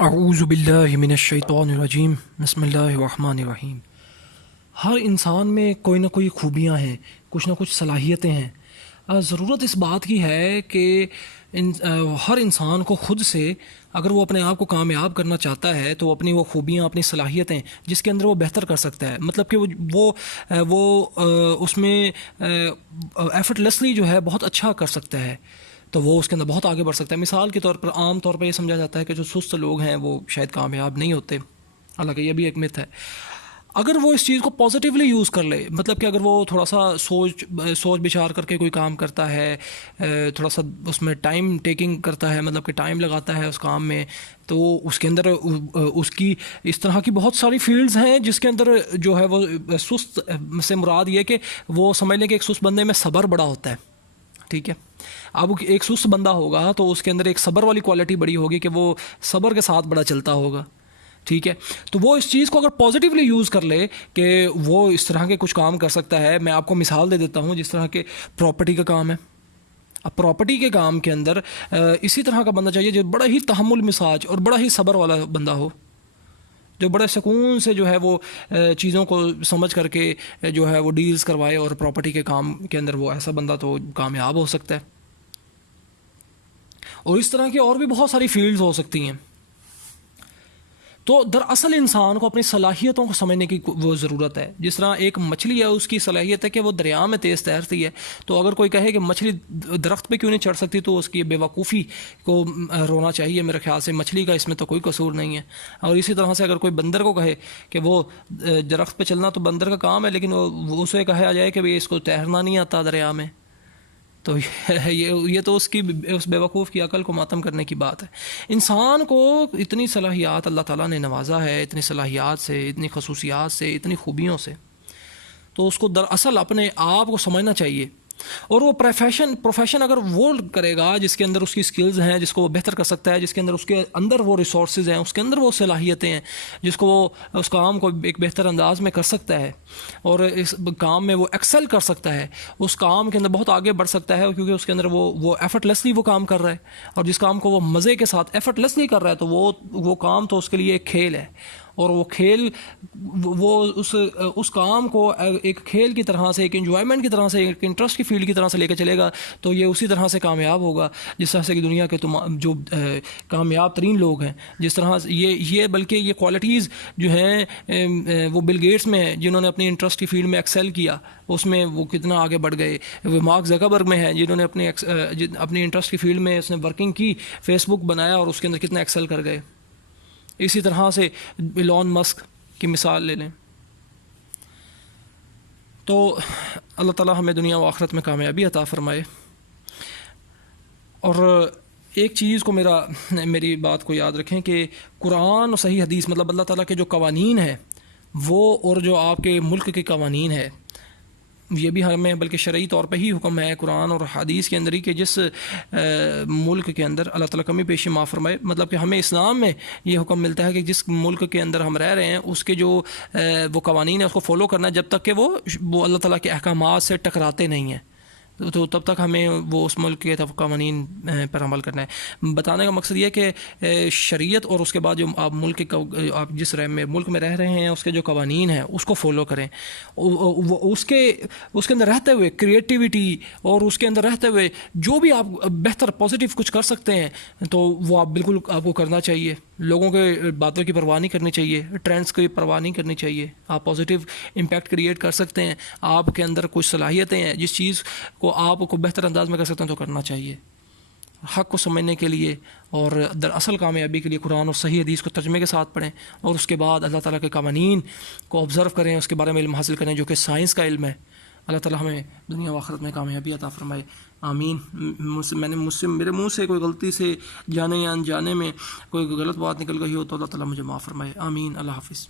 اعوذ باللہ من الشیطان الرجیم بسم اللہ الرحمن الرحیم۔ ہر انسان میں کوئی نہ کوئی خوبیاں ہیں، کچھ نہ کچھ صلاحیتیں ہیں۔ ضرورت اس بات کی ہے کہ ہر انسان کو خود سے اگر وہ اپنے آپ کو کامیاب کرنا چاہتا ہے تو اپنی وہ خوبیاں، اپنی صلاحیتیں جس کے اندر وہ بہتر کر سکتا ہے، مطلب کہ وہ اس میں ایفرٹ لیسلی جو ہے بہت اچھا کر سکتا ہے، تو وہ اس کے اندر بہت آگے بڑھ سکتا ہے۔ مثال کے طور پر عام طور پر یہ سمجھا جاتا ہے کہ جو سست لوگ ہیں وہ شاید کامیاب نہیں ہوتے، حالانکہ یہ بھی ایک مت ہے۔ اگر وہ اس چیز کو پازیٹیولی یوز کر لے، مطلب کہ اگر وہ تھوڑا سا سوچ بچار کر کے کوئی کام کرتا ہے، تھوڑا سا اس میں ٹائم ٹیکنگ کرتا ہے، مطلب کہ ٹائم لگاتا ہے اس کام میں، تو اس کے اندر اس کی اس طرح کی بہت ساری فیلڈز ہیں جس کے اندر جو ہے وہ سست سے مراد یہ کہ وہ سمجھ لیں کہ ایک سست بندے میں صبر بڑا ہوتا ہے، ٹھیک ہے۔ اب ایک سست بندہ ہوگا تو اس کے اندر ایک صبر والی کوالٹی بڑی ہوگی کہ وہ صبر کے ساتھ بڑا چلتا ہوگا، ٹھیک ہے۔ تو وہ اس چیز کو اگر پازیٹیولی یوز کر لے کہ وہ اس طرح کے کچھ کام کر سکتا ہے۔ میں آپ کو مثال دے دیتا ہوں، جس طرح کے پراپرٹی کا کام ہے۔ اب پراپرٹی کے کام کے اندر اسی طرح کا بندہ چاہیے جو بڑا ہی تحمل مزاج اور بڑا ہی صبر والا بندہ ہو، جو بڑے سکون سے جو ہے وہ چیزوں کو سمجھ کر کے جو ہے وہ ڈیلز کروائے، اور پراپرٹی کے کام کے اندر وہ ایسا بندہ تو کامیاب ہو سکتا ہے۔ اور اس طرح کی اور بھی بہت ساری فیلڈز ہو سکتی ہیں۔ تو دراصل انسان کو اپنی صلاحیتوں کو سمجھنے کی وہ ضرورت ہے۔ جس طرح ایک مچھلی ہے، اس کی صلاحیت ہے کہ وہ دریا میں تیز تیرتی ہے، تو اگر کوئی کہے کہ مچھلی درخت پہ کیوں نہیں چڑھ سکتی تو اس کی بے وقوفی کو رونا چاہیے۔ میرے خیال سے مچھلی کا اس میں تو کوئی قصور نہیں ہے۔ اور اسی طرح سے اگر کوئی بندر کو کہے کہ وہ درخت پہ چلنا تو بندر کا کام ہے، لیکن وہ اسے کہا جائے کہ اس کو تیرنا نہیں آتا دریا میں، تو یہ تو اس بے وقوف کی عقل کو ماتم کرنے کی بات ہے۔ انسان کو اتنی صلاحیات اللہ تعالیٰ نے نوازا ہے، اتنی صلاحیات سے، اتنی خصوصیات سے، اتنی خوبیوں سے، تو اس کو دراصل اپنے آپ کو سمجھنا چاہیے۔ اور وہ پروفیشن اگر وہ کرے گا جس کے اندر اس کی سکلز ہیں، جس کو وہ بہتر کر سکتا ہے، جس کے اندر اس کے اندر وہ ریسورسز ہیں، اس کے اندر وہ صلاحیتیں ہیں، جس کو وہ اس کام کو ایک بہتر انداز میں کر سکتا ہے اور اس کام میں وہ ایکسل کر سکتا ہے، اس کام کے اندر بہت آگے بڑھ سکتا ہے، کیونکہ اس کے اندر وہ ایفرٹ لیسلی وہ کام کر رہا ہے۔ اور جس کام کو وہ مزے کے ساتھ ایفرٹ لیسلی کر رہا ہے تو وہ کام تو اس کے لیے ایک کھیل ہے، اور وہ کھیل وہ اس کام کو ایک کھیل کی طرح سے، ایک انجوائمنٹ کی طرح سے، ایک انٹرسٹ کی فیلڈ کی طرح سے لے کے چلے گا تو یہ اسی طرح سے کامیاب ہوگا جس طرح سے کہ دنیا کے جو کامیاب ترین لوگ ہیں، جس طرح یہ بلکہ یہ کوالٹیز جو ہیں وہ بل گیٹس میں ہیں، جنہوں نے اپنی انٹرسٹ کی فیلڈ میں ایکسل کیا، اس میں وہ کتنا آگے بڑھ گئے۔ وہ مارک زکربرگ میں ہیں، جنہوں نے اپنی انٹرسٹ کی فیلڈ میں اس نے ورکنگ کی، فیس بک بنایا اور اس کے اندر کتنا ایکسل کر گئے۔ اسی طرح سے ایلون مسک کی مثال لے لیں۔ تو اللہ تعالیٰ ہمیں دنیا و آخرت میں کامیابی عطا فرمائے۔ اور ایک چیز کو میری بات کو یاد رکھیں کہ قرآن اور صحیح حدیث، مطلب اللہ تعالیٰ کے جو قوانین ہیں وہ، اور جو آپ کے ملک کے قوانین ہیں، یہ بھی ہمیں بلکہ شرعی طور پہ ہی حکم ہے قرآن اور حدیث کے اندر ہی کہ جس ملک کے اندر اللہ تعالیٰ کمی بیشی معاف فرمائے، مطلب کہ ہمیں اسلام میں یہ حکم ملتا ہے کہ جس ملک کے اندر ہم رہ رہے ہیں اس کے جو وہ قوانین ہیں اس کو فالو کرنا ہے، جب تک کہ وہ اللہ تعالیٰ کے احکامات سے ٹکراتے نہیں ہیں، تو تب تک ہمیں وہ اس ملک کے قوانین پر عمل کرنا ہے۔ بتانے کا مقصد یہ ہے کہ شریعت اور اس کے بعد جو آپ آپ جس ملک میں رہ رہے ہیں اس کے جو قوانین ہیں اس کو فالو کریں، اس کے اندر رہتے ہوئے کریٹیوٹی اور اس کے اندر رہتے ہوئے جو بھی آپ بہتر پازیٹیو کچھ کر سکتے ہیں تو وہ بالکل آپ کو کرنا چاہیے۔ لوگوں کے باتوں کی پرواہ نہیں کرنی چاہیے، ٹرینڈز کی پرواہ نہیں کرنی چاہیے۔ آپ پازیٹیو امپیکٹ کریٹ کر سکتے ہیں، آپ کے اندر کچھ صلاحیتیں ہیں، جس چیز کو آپ کو بہتر انداز میں کر سکتے ہیں تو کرنا چاہیے۔ حق کو سمجھنے کے لیے اور دراصل کامیابی کے لیے قرآن اور صحیح حدیث کو ترجمے کے ساتھ پڑھیں، اور اس کے بعد اللہ تعالیٰ کے قوانین کو آبزرو کریں، اس کے بارے میں علم حاصل کریں جو کہ سائنس کا علم ہے۔ اللہ تعالیٰ ہمیں دنیا و آخرت میں کامیابی عطا فرمائے، آمین۔ میرے منہ سے کوئی غلطی سے جانے یا انجانے میں کوئی غلط بات نکل گئی ہو تو اللہ تعالیٰ مجھے معاف فرمائے، آمین۔ اللہ حافظ۔